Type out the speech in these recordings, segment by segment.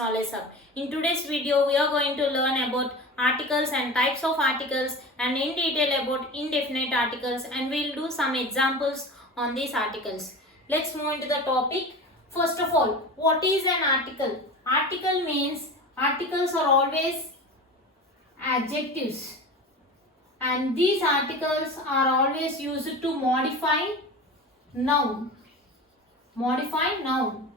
Knowledge Hub. In today's video, we are going to learn about articles and types of articles and in detail about indefinite articles, and we'll do some examples on these articles. Let's move into the topic. First of all, what is an article? Article means articles are always adjectives, and these articles are always used to modify noun. Modify noun.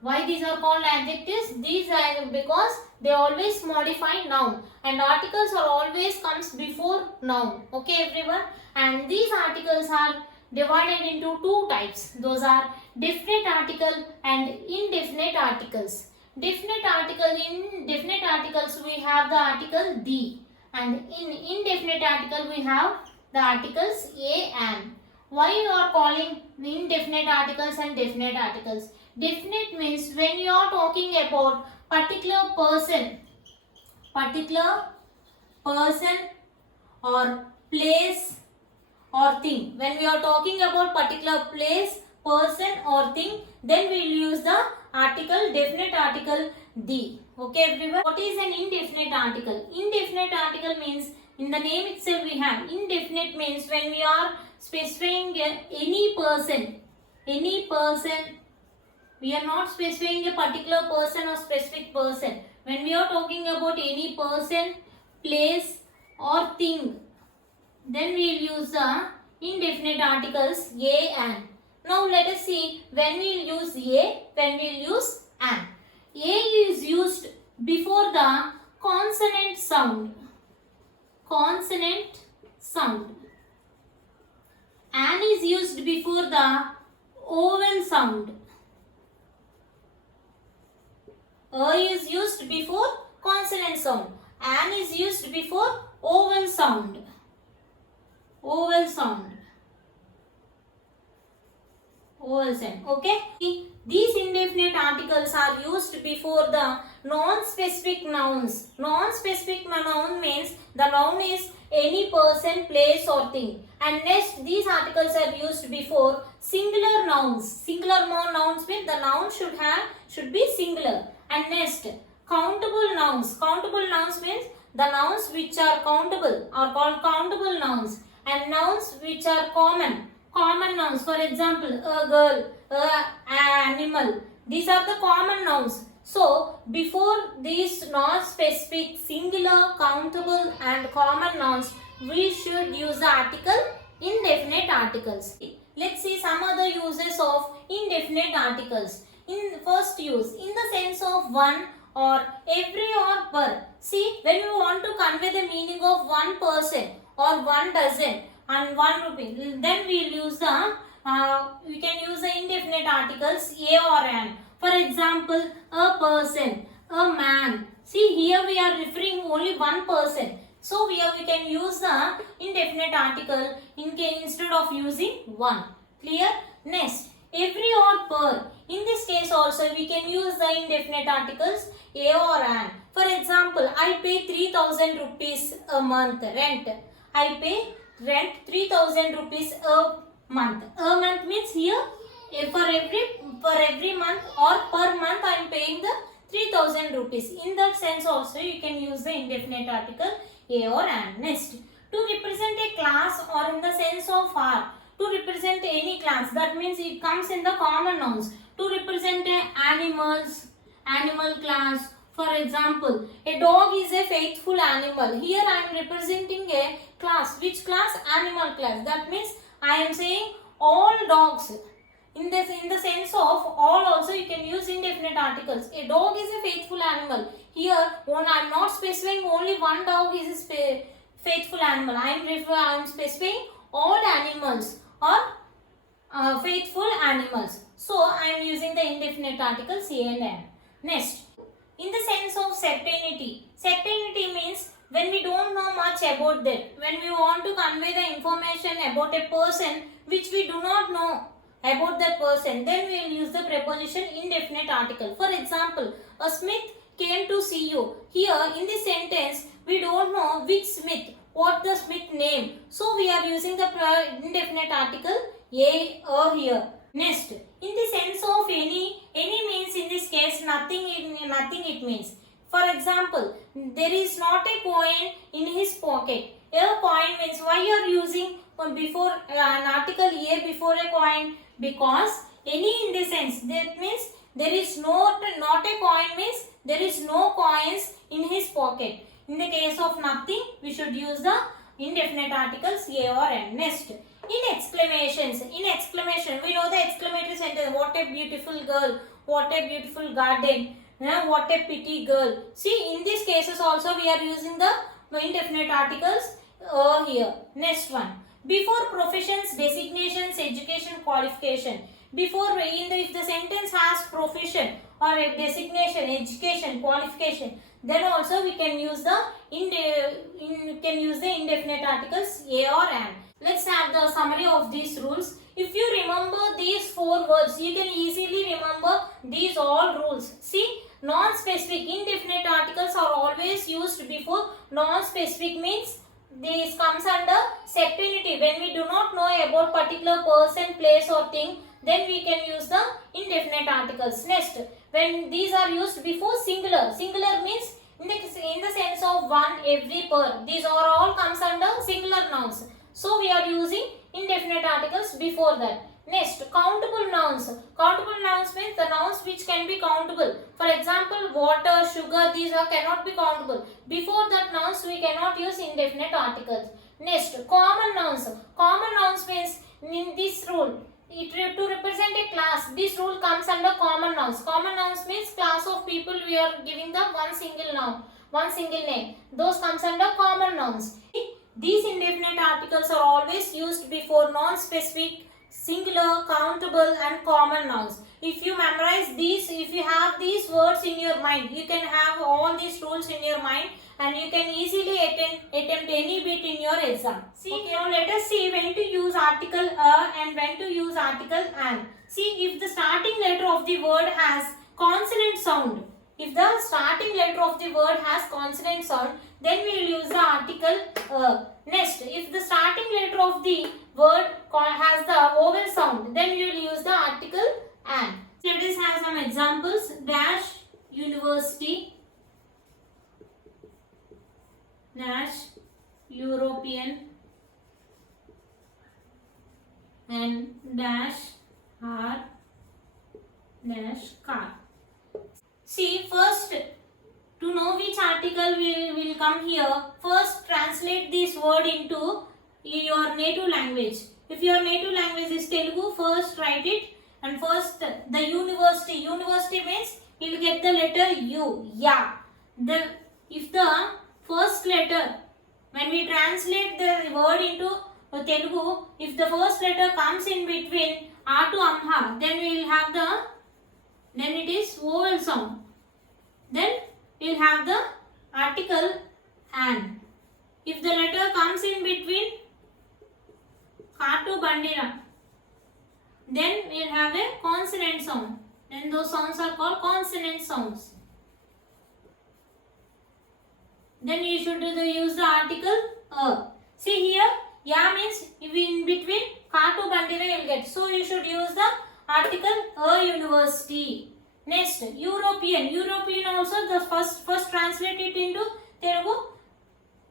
Why these are called adjectives? These are because they always modify noun, and articles are always comes before noun. Okay everyone, and these articles are divided into two types. Those are definite article and indefinite articles. Definite article, in definite articles we have the article the, and in indefinite article we have the articles a and. Why you are calling indefinite articles and definite articles? Definite means when you are talking about particular person or place or thing. When we are talking about particular place, person or thing, then we will use the article, definite article the. Okay everyone. What is an indefinite article? Indefinite article means in the name itself we have. Indefinite means when we are specifying any person, we are not specifying a particular person or specific person. When we are talking about any person, place or thing, then we will use the indefinite articles a and. Now let us see when we will use a, when we will use an. A is used before the consonant sound. An is used before the vowel sound. A is used before consonant sound. An is used before vowel sound. Okay. These indefinite articles are used before the non-specific nouns. Non-specific noun means the noun is any person, place or thing. And next, these articles are used before singular nouns. Singular nouns means the noun should be singular. And next, countable nouns. Countable nouns means the nouns which are countable are called countable nouns, and nouns which are common nouns. For example, a girl, an animal. These are the common nouns. So, before these non-specific, singular, countable and common nouns, we should use the article indefinite articles. Let's see some other uses of indefinite articles. In first use, in the sense of one or every or per. See, when you want to convey the meaning of one person or 1 dozen and 1 rupee, then we will use the we can use the indefinite articles a or an. For example, a person, a man. See, here we are referring only one person. So here we can use the indefinite article instead of using one. Clear? Next, every or per. In this case also we can use the indefinite articles a or an. For example, I pay 3000 rupees a month rent. I pay rent 3000 rupees a month. A month means here for every month or per month I am paying the 3000 rupees. In that sense also you can use the indefinite article a or an. Next, to represent a class or in the sense of R. To represent any class, that means it comes in the common nouns. To represent animal class. For example, a dog is a faithful animal. Here I am representing a class. Which class? Animal class. That means I am saying all dogs. In the sense of all also you can use indefinite articles. A dog is a faithful animal. Here I am not specifying only one dog is a faithful animal. I am specifying all animals or faithful animals. So I am using the indefinite articles a and an. Next, in the sense of certainty. Certainty means when we don't know much about that. When we want to convey the information about a person which we do not know about that person, then we will use the preposition indefinite article. For example, a Smith came to see you. Here in this sentence, we don't know which Smith, what the Smith name. So we are using the indefinite article a here. Next, in the sense of any means in this case nothing it means. For example, there is not a coin in his pocket. A coin means why you are using before an article here before a coin, because any in the sense that means there is not a coin means there is no coins in his pocket. In the case of nothing, we should use the indefinite articles a or n. Next, in exclamations, we know the exclamatory sentence. What a beautiful girl! What a beautiful garden! What a pretty girl! See, in these cases also we are using the indefinite articles here. Next one, before professions, designations, education, qualification. Before if the sentence has profession or a designation, education, qualification, then also we can use the indefinite articles a or an. Let's have the summary of these rules. If you remember these 4 words, you can easily remember these all rules. See, non-specific indefinite articles are always used before non-specific means this comes under certainty. When we do not know about particular person, place or thing, then we can use the indefinite articles. Next, when these are used before singular means in the sense of one, every, per. These are all comes under singular nouns. So we are using indefinite articles before that. Next, countable nouns. Countable nouns means the nouns which can be countable. For example, water, sugar, these cannot be countable. Before that nouns we cannot use indefinite articles. Next, common nouns. Common nouns means in this rule, to represent a class, this rule comes under common nouns. Common nouns means class of people we are giving the one single noun, one single name. Those comes under common nouns. These indefinite articles are always used before non-specific, singular, countable and common nouns. If you memorize these, if you have these words in your mind, you can have all these rules in your mind and you can easily attempt any bit in your exam. See, okay. Now let us see when to use article a and when to use article an. See, if the starting letter of the word has consonant sound, if the starting letter of the word has consonant sound, then we will use the article a. Next, if the starting letter of the word has the vowel sound, then we will use the article an. Let us have some examples. Dash university, dash European, and dash har, dash car. See, first, to know which article will come here, first translate this word into your native language. If your native language is Telugu, first write it, and first the university. University means you will get the letter U, ya. If the first letter, when we translate the word into Telugu, if the first letter comes in between A to Amha, then we will have then it is vowel sound. Then we will have the article an. If the letter comes in between Ka to Bandira, then we will have a consonant sound. Then those sounds are called consonant sounds. Then you should use the article a. See here, ya means in between Ka to Bandira you will get. So you should use the article a university. Next, European. European also the first translate it into Telugu,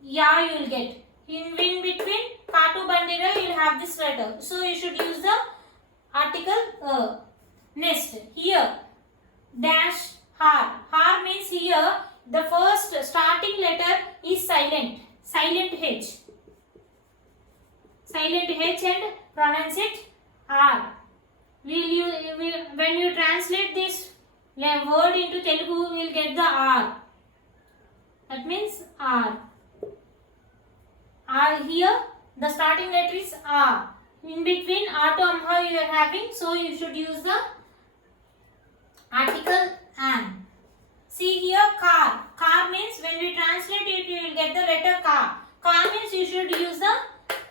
ya you will get. In between Ka to Bandira you will have this letter. So you should use the article a. Next, here dash har. Har means here the first starting letter is silent. Silent H. Silent H and pronounce it R. When you translate this word into Telugu, we will get the R. That means R. R here, the starting letter is R. In between R to Amha you are having, so you should use the article an. See here, car. Car means when we translate it, you will get the letter car. Car means you should use the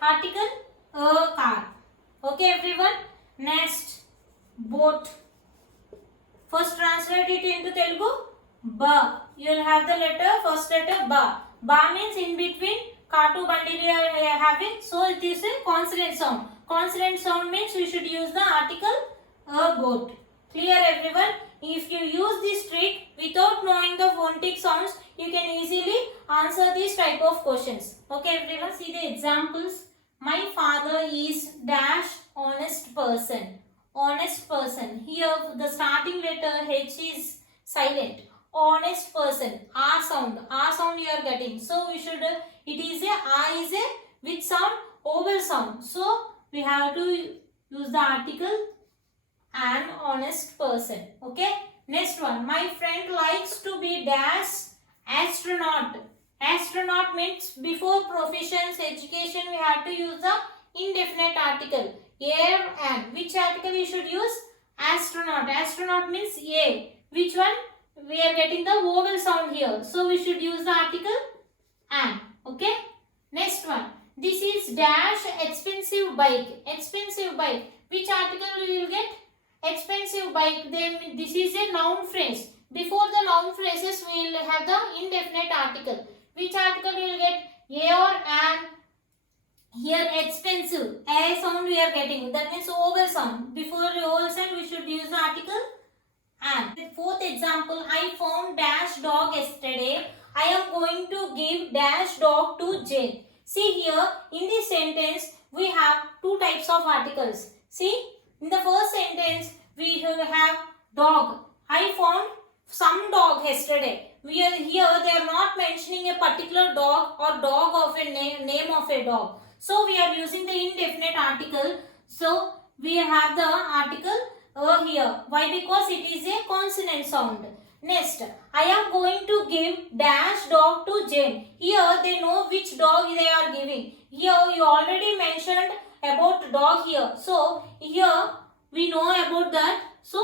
article a, car. Okay, everyone. Next, boat. First translate it into Telugu, ba. You will have the letter, first letter ba. Ba means in between Ka to Bandira you are having, so it is a consonant sound. Consonant sound means we should use the article a goat. Clear everyone? If you use this trick without knowing the phonetic sounds, you can easily answer these type of questions. Okay everyone, see the examples. My father is dash honest person. Honest person. Here the starting letter H is silent. Honest person. R sound. R sound you are getting. So we should, it is a I is a which sound? Vowel sound. So we have to use the article an honest person. Okay. Next one. My friend likes to be dash astronaut. Astronaut means before professions, education, we have to use the indefinite article. Air and. Which article we should use? Astronaut. Astronaut means A. Which one? We are getting the vowel sound here. So we should use the article an. Okay. Next one. This is dash expensive bike. Expensive bike. Which article we will get? Expensive bike. Then this is a noun phrase. Before the noun phrases we will have the indefinite article. Which article we will get? A or an. Here expensive. A sound we are getting. That means vowel sound. Before the vowel sound we should use the article an. The fourth example. I found dash dog yesterday. I am going to give dash dog to Jane. See here in this sentence we have two types of articles. See in the first sentence we have dog. I found some dog yesterday. We are here they are not mentioning a particular dog or dog of a name of a dog. So we are using the indefinite article. So we have the article here. Why? Because it is a consonant sound. Next, I am going to give dash dog to Jane. Here they know which dog they are giving. Here you already mentioned about dog here. So here we know about that. So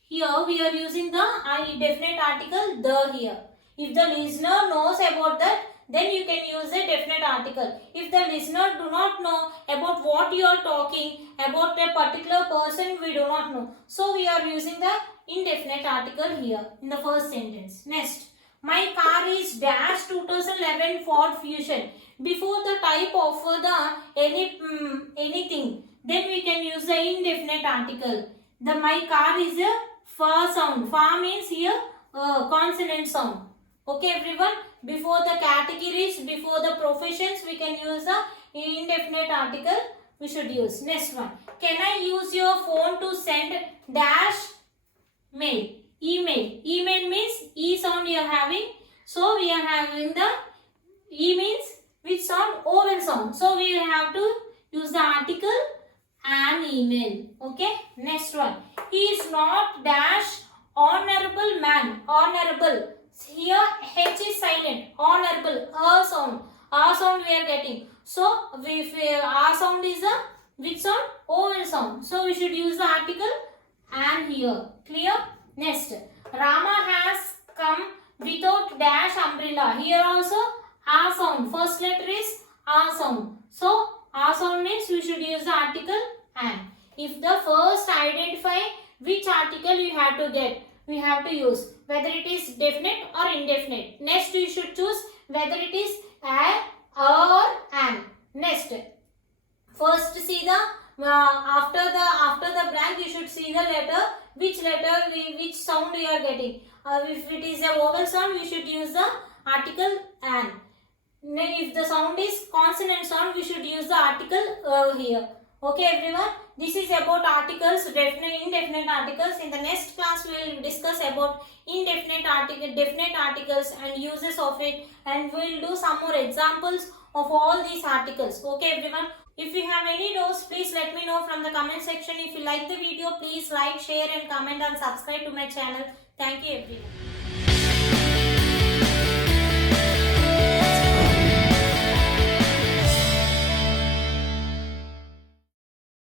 here we are using the definite article the here. If the listener knows about that, then you can use a definite article. If the listener do not know about what you are talking about a particular person, we do not know. So we are using the indefinite article here in the first sentence. Next, my car is dash 2011 Ford Fusion. Before the type of the anything, then we can use the indefinite article. The my car is a fa sound. Fa means here consonant sound. Okay everyone, before the categories, before the professions, we can use the indefinite article we should use. Next one, can I use your phone to send dash mail? Email. Email means E sound you are having. So we are having the E means which sound? Vowel sound. So we have to use the article an email. Okay. Next one, he is not dash honorable man. Honorable. Here H is silent. Honorable. A sound. A sound we are getting. So if A sound is a which sound? Vowel sound. So we should use the article and here. Clear? Next, Rama has come without dash umbrella. Here also A sound. First letter is A sound. So A sound means we should use the article and. If the first identify which article you have to get, we have to use whether it is definite or indefinite. Next you should choose whether it is a or an. Next, first see the after the blank you should see the letter, which sound you are getting. If it is a vowel sound we should use the article an. If the sound is consonant sound we should use the article here. Okay everyone, this is about articles, definite, indefinite articles. In the next class we will discuss about indefinite article, definite articles and uses of it, and we will do some more examples of all these articles. Okay everyone, if you have any doubts please let me know from the comment section. If you like the video please like, share and comment and subscribe to my channel. Thank you everyone.